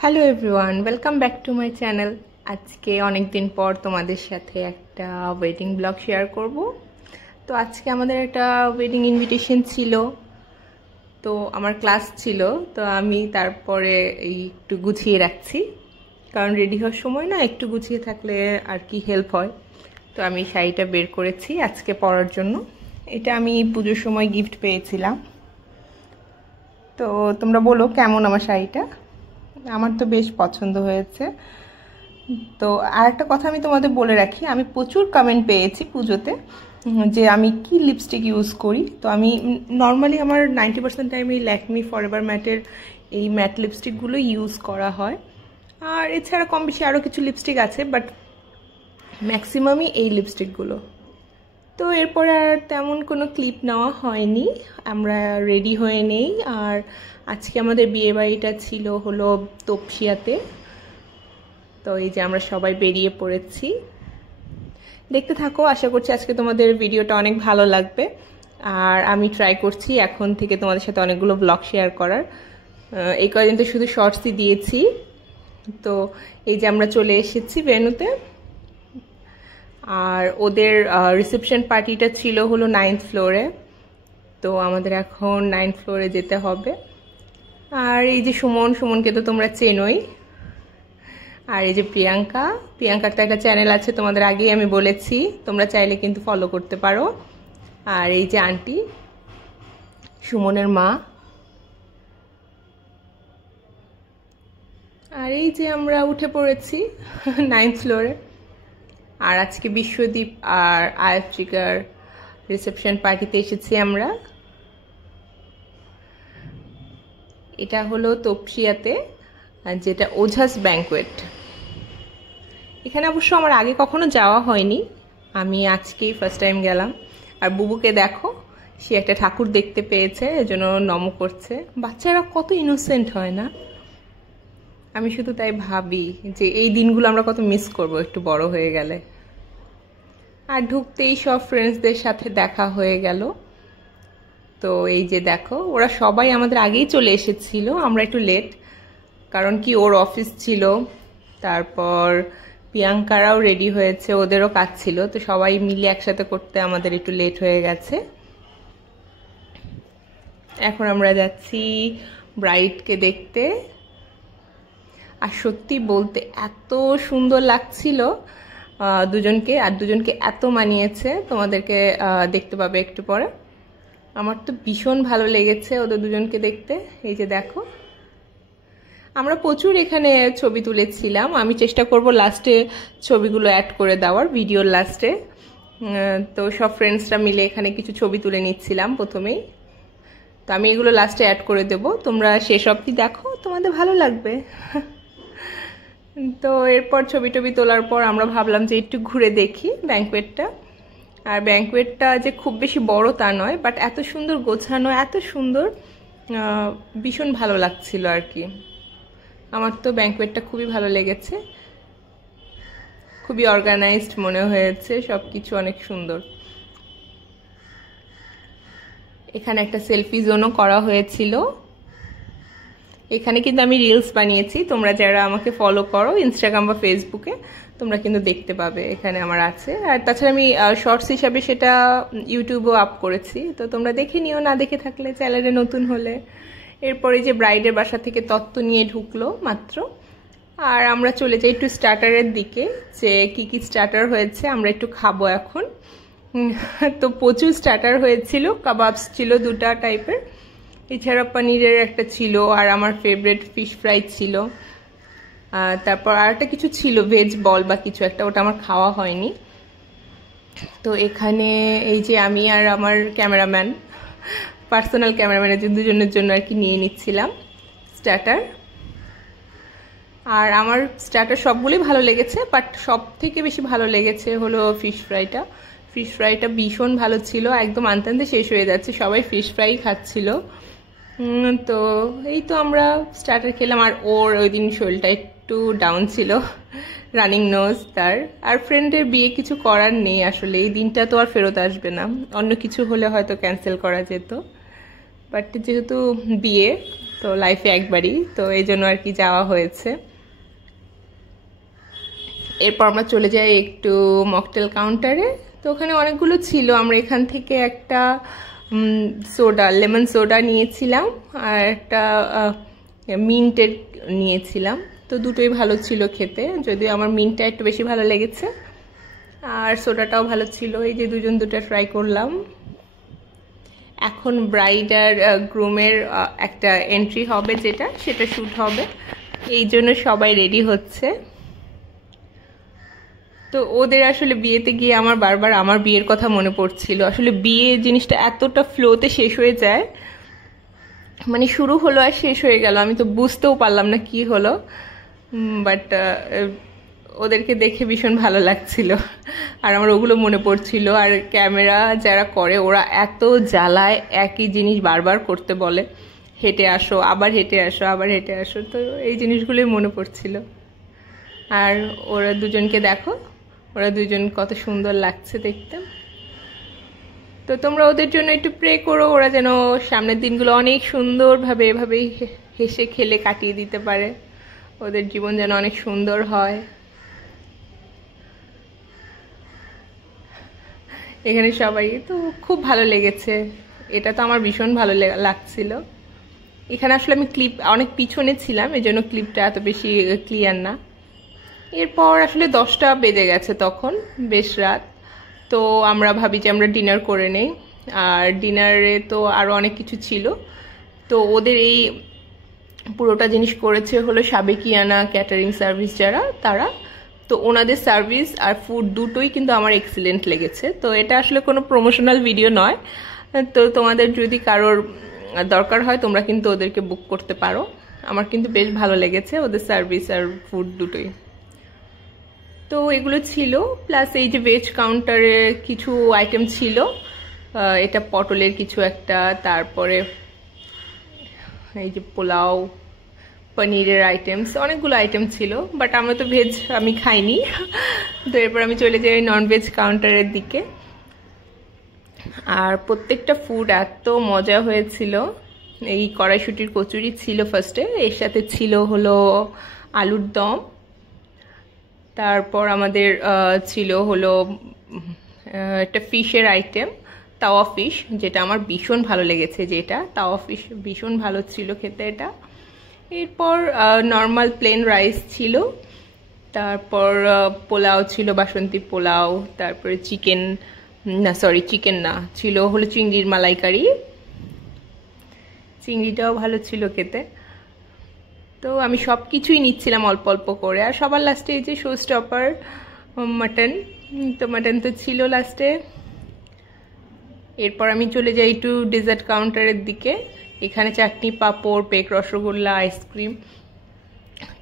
Hello everyone, welcome back to my channel. আজকে অনেক দিন পর তোমাদের সাথে একটা ওয়েডিং ব্লগ শেয়ার করব। তো আজকে আমাদের একটা ওয়েডিং ইনভিটেশন ছিল, তো আমার ক্লাস ছিল, তো আমি তারপরে একটু গুছিয়ে রাখছি, কারণ রেডি হওয়ার সময় না একটু গুছিয়ে থাকলে আর কি হেল্প হয়। তো আমি শাড়িটা বের করেছি আজকে পরার জন্য। এটা আমি পুজোর সময় গিফট পেয়েছিলাম। তো তোমরা বলো কেমন আমার শাড়িটা। আমার তো বেশ পছন্দ হয়েছে। তো আর একটা কথা আমি তোমাদের বলে রাখি, আমি প্রচুর কমেন্ট পেয়েছি পুজোতে যে আমি কি লিপস্টিক ইউজ করি। তো আমি নর্মালি আমার 90% টাইমে ল্যাকমি ফরএভার ম্যাটের এই ম্যাট লিপস্টিকগুলো ইউজ করা হয়, আর এছাড়া কম বেশি আরও কিছু লিপস্টিক আছে, বাট ম্যাক্সিমামই এই লিপস্টিকগুলো। তো এরপরে আর তেমন কোনো ক্লিপ নেওয়া হয়নি, আমরা রেডি হয়ে নেই। আর আজকে আমাদের বিয়েবাড়িটা ছিল হলো তপসিয়াতে। তো এই যে আমরা সবাই বেরিয়ে পড়েছি, দেখতে থাকো। আশা করছি আজকে তোমাদের ভিডিওটা অনেক ভালো লাগবে। আর আমি ট্রাই করছি এখন থেকে তোমাদের সাথে অনেকগুলো ব্লগ শেয়ার করার। এই কয়দিন তো শুধু শর্টসই দিয়েছি। তো এই যে আমরা চলে এসেছি ভেন্যুতে, আর ওদের রিসেপশন পার্টিটা ছিল হলো 9th ফ্লোরে। তো আমাদের এখন 9th ফ্লোরে যেতে হবে। আর এই যে সুমনকে তো তোমরা চেনোই। আর এই যে প্রিয়াঙ্কার তো একটা চ্যানেল আছে, তোমাদের আগেই আমি বলেছি, তোমরা চাইলে কিন্তু ফলো করতে পারো। আর এই যে আন্টি, সুমনের মা। আর এই যে আমরা উঠে পড়েছি 9th ফ্লোরে। আর আজকে বিশ্বদীপ আর আয়ত্রিকার রিসেপশন পার্টিতে এসেছি আমরা। এটা হলো তপসিয়াতে, যেটা ওঝাস ব্যাংকোয়েট। এখানে অবশ্য আমার আগে কখনো যাওয়া হয়নি, আমি আজকেই ফার্স্ট টাইম গেলাম। আর বুবুকে দেখো, সে একটা ঠাকুর দেখতে পেয়েছে, এজন্য নম করছে। বাচ্চারা কত ইনোসেন্ট হয় না? আমি শুধু তাই ভাবি যে এই দিনগুলো আমরা কত মিস করব একটু বড় হয়ে গেলে। আর ঢুকতেই সব ফ্রেন্ডসদের সাথে দেখা হয়ে গেল। তো এই যে দেখো, ওরা সবাই আমাদের আগেই চলে এসেছিল, আমরা একটু লেট, কারণ কি ওর অফিস ছিল। তারপর প্রিয়াঙ্কারাও রেডি হয়েছে, ওদেরও কাজ ছিল, তো সবাই মিলে একসাথে করতে আমাদের একটু লেট হয়ে গেছে। এখন আমরা যাচ্ছি ব্রাইডকে দেখতে। আর সত্যি বলতে এত সুন্দর লাগছিল দুজনকে, আর দুজনকে এত মানিয়েছে, তোমাদেরকে দেখতে পাবে একটু পরে। আমার তো ভীষণ ভালো লেগেছে ওদের দুজনকে দেখতে। এই যে দেখো, আমরা প্রচুর এখানে ছবি তুলেছিলাম। আমি চেষ্টা করব লাস্টে ছবিগুলো অ্যাড করে দেওয়ার, ভিডিওর লাস্টে। তো সব ফ্রেন্ডসরা মিলে এখানে কিছু ছবি তুলে নিচ্ছিলাম প্রথমেই, তো আমি এগুলো লাস্টে অ্যাড করে দেব। তোমরা শেষ অবধি দেখো, তোমাদের ভালো লাগবে। তো এরপর ছবি টবি তোলার পর আমরা ভাবলাম যে একটু ঘুরে দেখি ব্যাংকোয়েটটা। আর ব্যাংকোয়েটটা যে খুব বেশি বড় তা নয়, বাট এত সুন্দর গোছানো, এত সুন্দর, ভীষণ ভালো লাগছিল আর কি। আমার তো ব্যাংকোয়েটটা খুবই ভালো লেগেছে, খুবই অর্গানাইজড মনে হয়েছে, সব কিছু অনেক সুন্দর। এখানে একটা সেলফি জোনও করা হয়েছিল। এখানে কিন্তু আমি রিলস বানিয়েছি, তোমরা যারা আমাকে ফলো করো ইনস্টাগ্রাম বা ফেসবুকে, তোমরা কিন্তু দেখতে পাবে, এখানে আমার আছে। আর তাছাড়া আমি শর্টস হিসাবে সেটা ইউটিউবেও আপ করেছি, তো তোমরা দেখে নিও না দেখে থাকলে, চ্যানেলে নতুন হলে। এরপরে যে ব্রাইডের বাসা থেকে তত্ত্ব নিয়ে ঢুকলো মাত্র, আর আমরা চলে যাই একটু স্টার্টারের দিকে, যে কি কি স্টার্টার হয়েছে আমরা একটু খাবো এখন। তো প্রচুর স্টার্টার হয়েছিল, কাবাবস ছিল 2টা টাইপের, এছাড়া পনিরের একটা ছিল, আর আমার ফেভারিট ফিশ ফ্রাই ছিল। তারপর আর একটা কিছু ছিল, ভেজ বল বা কিছু একটা, ওটা আমার খাওয়া হয়নি। তো এখানে এই যে আমি আর আমার ক্যামেরাম্যান, পার্সোনাল ক্যামেরাম্যানের যে দুজনের জন্য আর কি নিয়ে নিচ্ছিলাম স্টার্টার। আর আমার স্টার্টার সবগুলোই ভালো লেগেছে, বাট সব থেকে বেশি ভালো লেগেছে হলো ফিশ ফ্রাইটা। ফিশ ফ্রাইটা ভীষণ ভালো ছিল, একদম আনতে আনতে শেষ হয়ে যাচ্ছে, সবাই ফিশ ফ্রাই খাচ্ছিল। তো এই তো আমরা স্টার্টার খেলাম। আর ওর ওই দিন শরীরটা একটু ডাউন ছিল, রানিং নোজ তার। আর ফ্রেন্ডের বিয়ে, কিছু করার নেই আসলে, এই দিনটা তো আর ফেরত আসবে না। অন্য কিছু হলে হয়তো ক্যান্সেল করা যেত, বাট যেহেতু বিয়ে, তো লাইফে একবারই, তো এই জন্য আর কি যাওয়া হয়েছে। এরপর আমরা চলে যাই একটু মকটেল কাউন্টারে। তো ওখানে অনেকগুলো ছিল, আমরা এখান থেকে একটা সোডা, লেমন সোডা নিয়েছিলাম আর একটা মিন্টের নিয়েছিলাম। তো দুটোই ভালো ছিল খেতে, যদিও আমার মিন্টটা একটু বেশি ভালো লেগেছে আর সোডাটাও ভালো ছিল। এই যে দুটো ট্রাই করলাম। এখন ব্রাইড আর গ্রুমের একটা এন্ট্রি হবে, সেটা শ্যুট হবে, এই জন্য সবাই রেডি হচ্ছে। তো ওদের আসলে বিয়েতে গিয়ে আমার বারবার আমার বিয়ের কথা মনে পড়ছিল। আসলে বিয়ে জিনিসটা এতটা ফ্লোতে শেষ হয়ে যায়, মানে শুরু হলো আর শেষ হয়ে গেল, আমি তো বুঝতেও পারলাম না কি হলো। বাট ওদেরকে দেখে ভীষণ ভালো লাগছিল আর আমার ওগুলো মনে পড়ছিল। আর ক্যামেরা যারা করে ওরা এত জ্বালায়, একই জিনিস বারবার করতে বলে, হেঁটে আসো, আবার হেঁটে আসো, আবার হেঁটে আসো। তো এই জিনিসগুলোই মনে পড়ছিল। আর ওরা দুজনকে দেখো, ওরা দুজন কত সুন্দর লাগছে দেখতে। তো তোমরা ওদের জন্য একটু প্রে করো, ওরা যেন সামনের দিনগুলো অনেক সুন্দরভাবে এভাবেই হেসে খেলে কাটিয়ে দিতে পারে, ওদের জীবন যেন অনেক সুন্দর হয়। এখানে সবাই তো খুব ভালো লেগেছে, এটা তো আমার ভীষণ ভালো লাগছিল। এখানে আসলে আমি ক্লিপ অনেক পিছনে ছিলাম, এই জন্য ক্লিপটা এত বেশি ক্লিয়ার না। এরপর আসলে 10টা বেজে গেছে, তখন বেশ রাত। তো আমরা ভাবি যে আমরা ডিনার করে নেই, আর ডিনারে তো আরও অনেক কিছু ছিল। তো ওদের এই পুরোটা জিনিস করেছে হলো সাবেকিয়ানা ক্যাটারিং সার্ভিস যারা, তারা। তো ওনাদের সার্ভিস আর ফুড দুটোই কিন্তু আমার এক্সিলেন্ট লেগেছে। তো এটা আসলে কোনো প্রমোশনাল ভিডিও নয়, তো তোমাদের যদি কারোর দরকার হয় তোমরা কিন্তু ওদেরকে বুক করতে পারো। আমার কিন্তু বেশ ভালো লেগেছে ওদের সার্ভিস আর ফুড দুটোই। তো এগুলো ছিল, প্লাস এই যে ভেজ কাউন্টারে কিছু আইটেম ছিল, এটা পটলের কিছু একটা, তারপরে এই যে পোলাও, পনিরের আইটেমস, অনেকগুলো আইটেম ছিল। বাট আমরা তো ভেজ আমি খাইনি। তো এরপর আমি চলে যাই নন ভেজ কাউন্টারের দিকে। আর প্রত্যেকটা ফুড এত মজা হয়েছিল। এই কড়াইশুটির কচুরি ছিল ফার্স্টে, এর সাথে ছিল হলো আলুর দম। তারপর আমাদের ছিল হলো একটা ফিশের আইটেম, তাওয়া ফিশ, যেটা আমার ভীষণ ভালো লেগেছে, যেটা তাওয়া ফিশ ভীষণ ভালো ছিল খেতে এটা। এরপর নর্মাল প্লেন রাইস ছিল, তারপর পোলাও ছিল, বাসন্তী পোলাও, তারপরে চিকেন না, ছিল হলো চিংড়ির মালাইকারি, চিংড়িটাও ভালো ছিল খেতে। তো আমি সব কিছুই নিচ্ছিলাম অল্প অল্প করে। আর সবার লাস্টে এই যে শো স্টপার মাটন, তো মাটন তো ছিল লাস্টে। এরপর আমি চলে যাই একটু ডেজার্ট কাউন্টারের দিকে। এখানে চাটনি, পাঁপড়, পেক, রসগোল্লা, আইসক্রিম।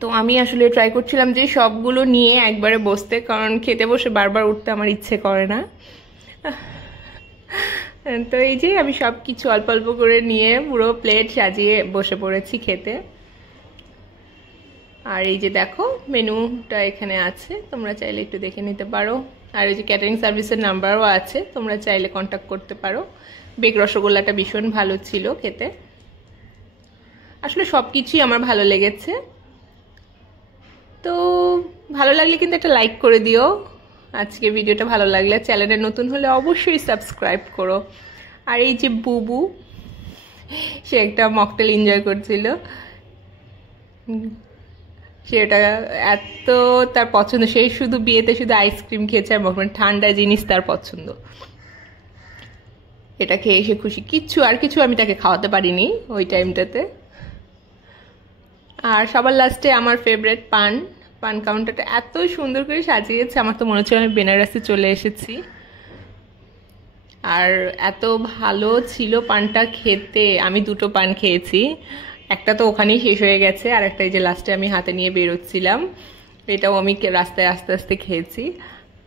তো আমি আসলে ট্রাই করছিলাম যে সবগুলো নিয়ে একবারে বসতে, কারণ খেতে বসে বারবার উঠতে আমার ইচ্ছে করে না। তো এই যে আমি সব কিছু অল্প অল্প করে নিয়ে পুরো প্লেট সাজিয়ে বসে পড়েছি খেতে। আর এই যে দেখো মেনুটা এখানে আছে, তোমরা চাইলে একটু দেখে নিতে পারো। আর এই যে ক্যাটারিং সার্ভিসের নাম্বারও আছে, তোমরা চাইলে কন্ট্যাক্ট করতে পারো। বেক রসগোল্লাটা ভীষণ ভালো ছিল খেতে। আসলে সব কিছুই আমার ভালো লেগেছে। তো ভালো লাগলে কিন্তু একটা লাইক করে দিও আজকে ভিডিওটা ভালো লাগলে। চ্যানেলে নতুন হলে অবশ্যই সাবস্ক্রাইব করো। আর এই যে বুবু, সে একটা মকটেল এনজয় করছিল, সেটা এত তার পছন্দ, সেই শুধু বিয়েতে শুধু আইসক্রিম খেয়েছে আর ঠান্ডা জিনিস তার পছন্দ, এটা খেয়ে এসে খুশি। কিছু আমি তাকে খাওয়াতে পারিনি ওই টাইমটাতে। আর সবার লাস্টে আমার ফেভারিট পান কাউন্টারটা এত সুন্দর করে সাজিয়েছে, আমার তো মনে হচ্ছে আমি বেনারসে চলে এসেছি। আর এত ভালো ছিল পানটা খেতে। আমি 2টো পান খেয়েছি, একটা তো ওখানেই শেষ হয়ে গেছে, আর একটা এই যে লাস্টে আমি হাতে নিয়ে বেরোচ্ছিলাম, এটাও আমি রাস্তায় আস্তে আস্তে খেয়েছি।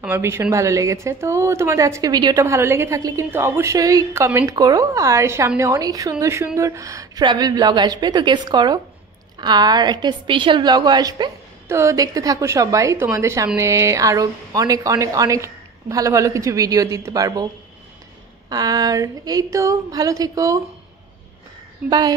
আমার ভীষণ ভালো লেগেছে। তো তোমাদের আজকে ভিডিওটা ভালো লেগে থাকলে কিন্তু অবশ্যই কমেন্ট করো। আর সামনে অনেক সুন্দর সুন্দর ট্রাভেল ব্লগ আসবে, তো গেস করো। আর একটা স্পেশাল ব্লগও আসবে, তো দেখতে থাকো সবাই। তোমাদের সামনে আরও অনেক অনেক অনেক ভালো ভালো কিছু ভিডিও দিতে পারবো। আর এই তো, ভালো থেকো, বাই।